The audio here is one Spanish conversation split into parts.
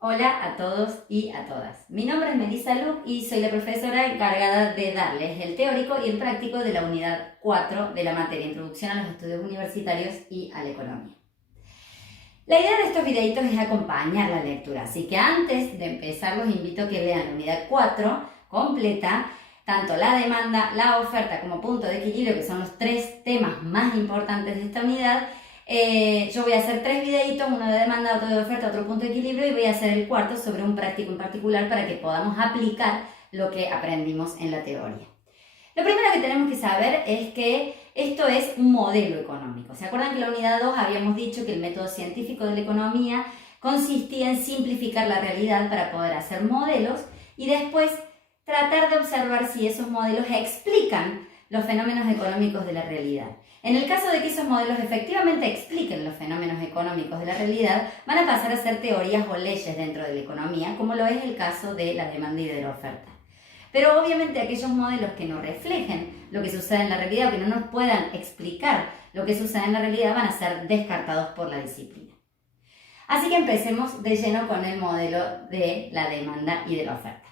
Hola a todos y a todas. Mi nombre es Melissa Luc y soy la profesora encargada de darles el teórico y el práctico de la unidad 4 de la materia Introducción a los Estudios Universitarios y a la Economía. La idea de estos videitos es acompañar la lectura, así que antes de empezar los invito a que vean la unidad 4 completa, tanto la demanda, la oferta como punto de equilibrio, que son los tres temas más importantes de esta unidad. Yo voy a hacer tres videitos, uno de demanda, otro de oferta, otro punto de equilibrio, y voy a hacer el cuarto sobre un práctico en particular para que podamos aplicar lo que aprendimos en la teoría. Lo primero que tenemos que saber es que esto es un modelo económico. ¿Se acuerdan que en la unidad 2 habíamos dicho que el método científico de la economía consistía en simplificar la realidad para poder hacer modelos y después tratar de observar si esos modelos explican los fenómenos económicos de la realidad? En el caso de que esos modelos efectivamente expliquen los fenómenos económicos de la realidad, van a pasar a ser teorías o leyes dentro de la economía, como lo es el caso de la demanda y de la oferta. Pero obviamente aquellos modelos que no reflejen lo que sucede en la realidad o que no nos puedan explicar lo que sucede en la realidad van a ser descartados por la disciplina. Así que empecemos de lleno con el modelo de la demanda y de la oferta.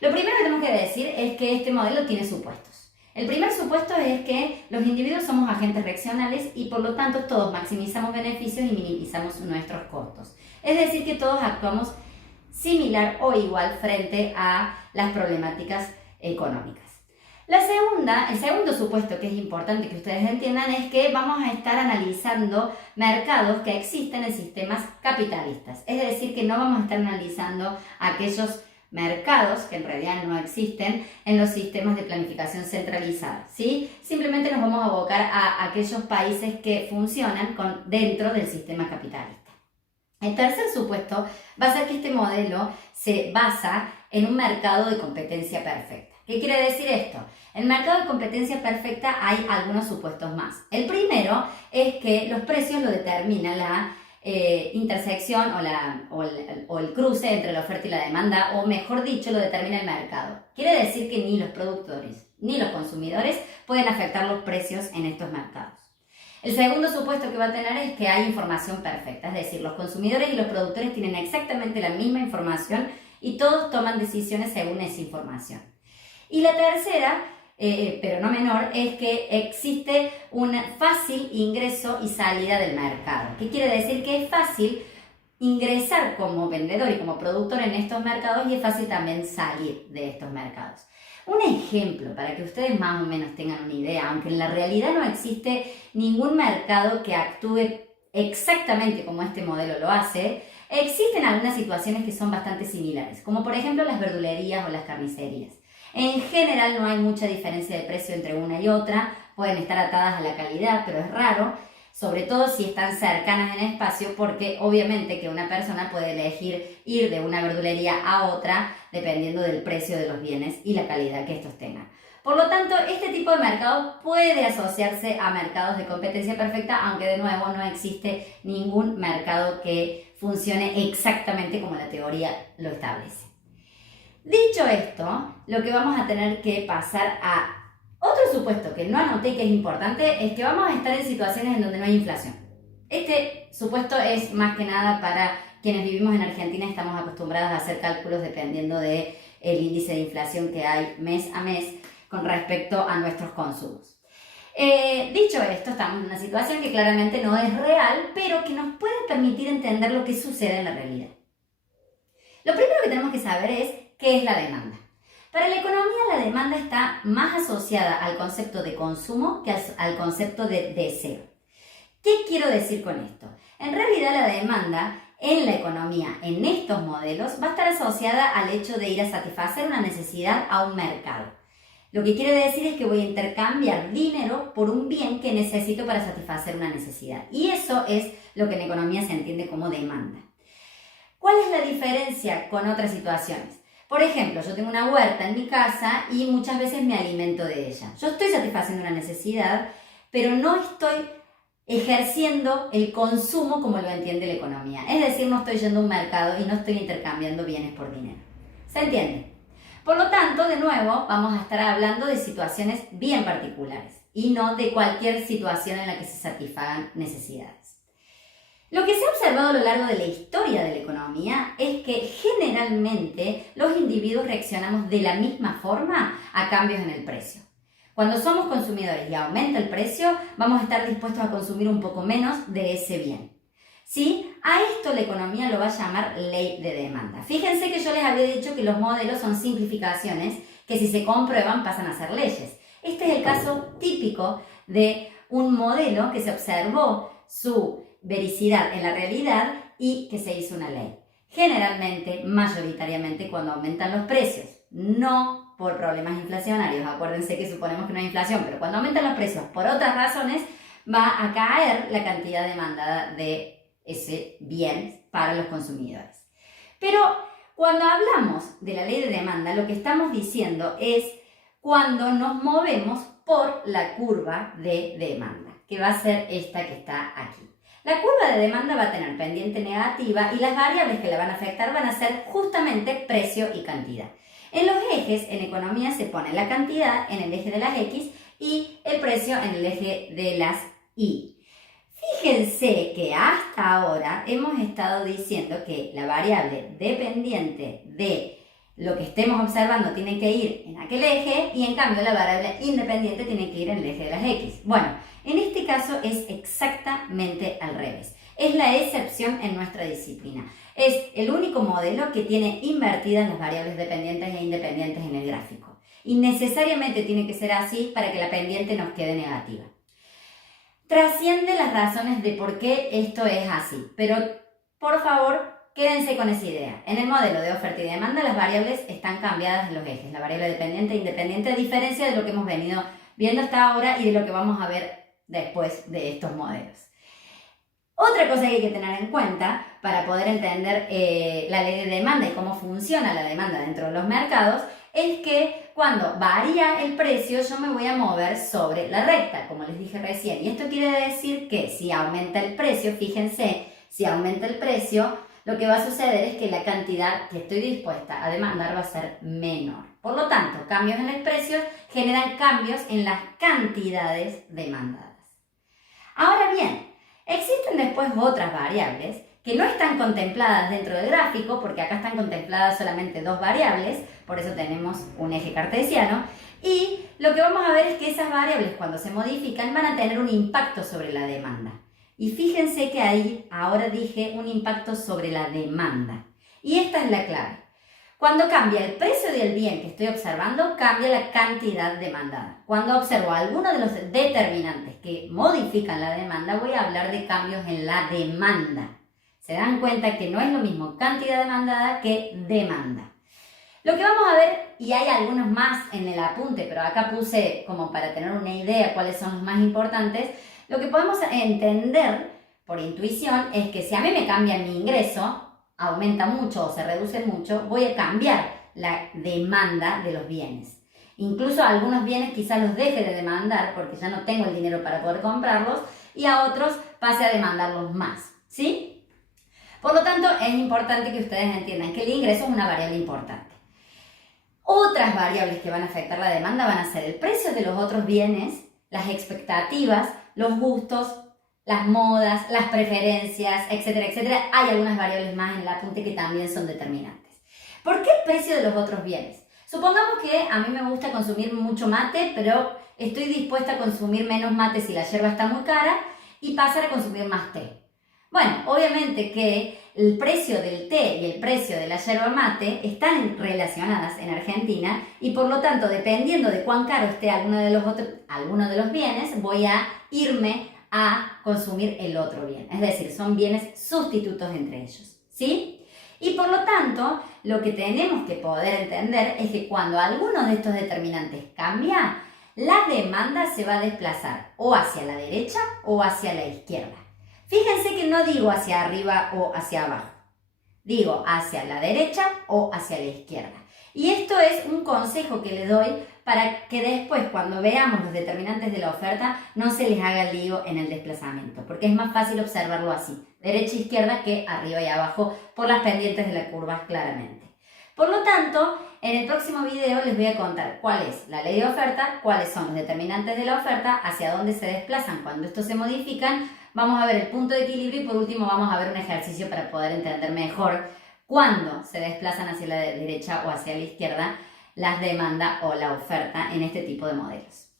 Lo primero que tenemos que decir es que este modelo tiene supuestos. El primer supuesto es que los individuos somos agentes reaccionales y por lo tanto todos maximizamos beneficios y minimizamos nuestros costos. Es decir, que todos actuamos similar o igual frente a las problemáticas económicas. El segundo supuesto que es importante que ustedes entiendan es que vamos a estar analizando mercados que existen en sistemas capitalistas. Es decir, que no vamos a estar analizando aquellos mercados que en realidad no existen en los sistemas de planificación centralizada, ¿sí? Simplemente nos vamos a abocar a aquellos países que funcionan dentro del sistema capitalista. El tercer supuesto va a ser que este modelo se basa en un mercado de competencia perfecta. ¿Qué quiere decir esto? En el mercado de competencia perfecta hay algunos supuestos más. El primero es que los precios lo determina la intersección o el cruce entre la oferta y la demanda, o mejor dicho, lo determina el mercado. Quiere decir que ni los productores ni los consumidores pueden afectar los precios en estos mercados. El segundo supuesto que va a tener es que hay información perfecta, es decir, los consumidores y los productores tienen exactamente la misma información y todos toman decisiones según esa información. Y la tercera, pero no menor, es que existe un fácil ingreso y salida del mercado. ¿Qué quiere decir? Que es fácil ingresar como vendedor y como productor en estos mercados y es fácil también salir de estos mercados. Un ejemplo para que ustedes más o menos tengan una idea, aunque en la realidad no existe ningún mercado que actúe exactamente como este modelo lo hace, existen algunas situaciones que son bastante similares, como por ejemplo las verdulerías o las carnicerías. En general no hay mucha diferencia de precio entre una y otra, pueden estar atadas a la calidad, pero es raro, sobre todo si están cercanas en espacio, porque obviamente que una persona puede elegir ir de una verdulería a otra dependiendo del precio de los bienes y la calidad que estos tengan. Por lo tanto, este tipo de mercado puede asociarse a mercados de competencia perfecta, aunque de nuevo no existe ningún mercado que funcione exactamente como la teoría lo establece. Dicho esto, lo que vamos a tener que pasar a otro supuesto que no anoté y que es importante es que vamos a estar en situaciones en donde no hay inflación. Este supuesto es más que nada para quienes vivimos en Argentina, estamos acostumbrados a hacer cálculos dependiendo del índice de inflación que hay mes a mes con respecto a nuestros consumos. Dicho esto, estamos en una situación que claramente no es real, pero que nos puede permitir entender lo que sucede en la realidad. Lo primero que tenemos que saber es qué es la demanda. Para la economía, la demanda está más asociada al concepto de consumo que al concepto de deseo. ¿Qué quiero decir con esto? En realidad, la demanda en la economía, en estos modelos, va a estar asociada al hecho de ir a satisfacer una necesidad a un mercado. Lo que quiere decir es que voy a intercambiar dinero por un bien que necesito para satisfacer una necesidad. Y eso es lo que en economía se entiende como demanda. ¿Cuál es la diferencia con otras situaciones? Por ejemplo, yo tengo una huerta en mi casa y muchas veces me alimento de ella. Yo estoy satisfaciendo una necesidad, pero no estoy ejerciendo el consumo como lo entiende la economía. Es decir, no estoy yendo a un mercado y no estoy intercambiando bienes por dinero. ¿Se entiende? Por lo tanto, de nuevo, vamos a estar hablando de situaciones bien particulares y no de cualquier situación en la que se satisfagan necesidades. Lo que se ha observado a lo largo de la historia de la economía es que generalmente los individuos reaccionamos de la misma forma a cambios en el precio. Cuando somos consumidores y aumenta el precio, vamos a estar dispuestos a consumir un poco menos de ese bien. ¿Sí? A esto la economía lo va a llamar ley de demanda. Fíjense que yo les había dicho que los modelos son simplificaciones que si se comprueban pasan a ser leyes. Este es el caso típico de un modelo que se observó su vericidad en la realidad y que se hizo una ley. Generalmente, mayoritariamente, cuando aumentan los precios, no por problemas inflacionarios. Acuérdense que suponemos que no hay inflación, pero cuando aumentan los precios por otras razones, va a caer la cantidad demandada de ese bien para los consumidores. Pero cuando hablamos de la ley de demanda, lo que estamos diciendo es cuando nos movemos por la curva de demanda, que va a ser esta que está aquí. La curva de demanda va a tener pendiente negativa y las variables que la van a afectar van a ser justamente precio y cantidad. En los ejes, en economía, se pone la cantidad en el eje de las X y el precio en el eje de las Y. Fíjense que hasta ahora hemos estado diciendo que la variable dependiente de lo que estemos observando tiene que ir en aquel eje y en cambio la variable independiente tiene que ir en el eje de las X. Bueno, en este caso es exactamente al revés. Es la excepción en nuestra disciplina. Es el único modelo que tiene invertidas las variables dependientes e independientes en el gráfico. Y necesariamente tiene que ser así para que la pendiente nos quede negativa. Trasciende las razones de por qué esto es así, pero por favor quédense con esa idea. En el modelo de oferta y demanda las variables están cambiadas en los ejes, la variable dependiente e independiente, a diferencia de lo que hemos venido viendo hasta ahora y de lo que vamos a ver después de estos modelos. Otra cosa que hay que tener en cuenta para poder entender la ley de demanda y cómo funciona la demanda dentro de los mercados es que cuando varía el precio yo me voy a mover sobre la recta, como les dije recién. Y esto quiere decir que si aumenta el precio, fíjense, si aumenta el precio, lo que va a suceder es que la cantidad que estoy dispuesta a demandar va a ser menor. Por lo tanto, cambios en el precio generan cambios en las cantidades demandadas. Ahora bien, existen después otras variables que no están contempladas dentro del gráfico, porque acá están contempladas solamente dos variables, por eso tenemos un eje cartesiano, y lo que vamos a ver es que esas variables cuando se modifican van a tener un impacto sobre la demanda. Y fíjense que ahí ahora dije un impacto sobre la demanda. Y esta es la clave. Cuando cambia el precio del bien que estoy observando, cambia la cantidad demandada. Cuando observo alguno de los determinantes que modifican la demanda, voy a hablar de cambios en la demanda. Se dan cuenta que no es lo mismo cantidad demandada que demanda. Lo que vamos a ver, y hay algunos más en el apunte, pero acá puse como para tener una idea cuáles son los más importantes, lo que podemos entender por intuición es que si a mí me cambia mi ingreso, aumenta mucho o se reduce mucho, voy a cambiar la demanda de los bienes. Incluso a algunos bienes quizás los deje de demandar porque ya no tengo el dinero para poder comprarlos y a otros pase a demandarlos más, ¿sí? Por lo tanto, es importante que ustedes entiendan que el ingreso es una variable importante. Otras variables que van a afectar la demanda van a ser el precio de los otros bienes, las expectativas, los gustos, las modas, las preferencias, etcétera, etcétera. Hay algunas variables más en el apunte que también son determinantes. ¿Por qué el precio de los otros bienes? Supongamos que a mí me gusta consumir mucho mate, pero estoy dispuesta a consumir menos mate si la yerba está muy cara y pasar a consumir más té. Bueno, obviamente que el precio del té y el precio de la yerba mate están relacionadas en Argentina y por lo tanto, dependiendo de cuán caro esté alguno de los bienes, voy a irme a consumir el otro bien. Es decir, son bienes sustitutos entre ellos, ¿sí? Y por lo tanto, lo que tenemos que poder entender es que cuando alguno de estos determinantes cambia, la demanda se va a desplazar o hacia la derecha o hacia la izquierda. Fíjense que no digo hacia arriba o hacia abajo, digo hacia la derecha o hacia la izquierda. Y esto es un consejo que le doy para que después, cuando veamos los determinantes de la oferta, no se les haga lío en el desplazamiento, porque es más fácil observarlo así, derecha e izquierda, que arriba y abajo, por las pendientes de la curva claramente. Por lo tanto, en el próximo video les voy a contar cuál es la ley de oferta, cuáles son los determinantes de la oferta, hacia dónde se desplazan cuando estos se modifican, Vamos a ver el punto de equilibrio y por último vamos a ver un ejercicio para poder entender mejor cuándo se desplazan hacia la derecha o hacia la izquierda las demandas o la oferta en este tipo de modelos.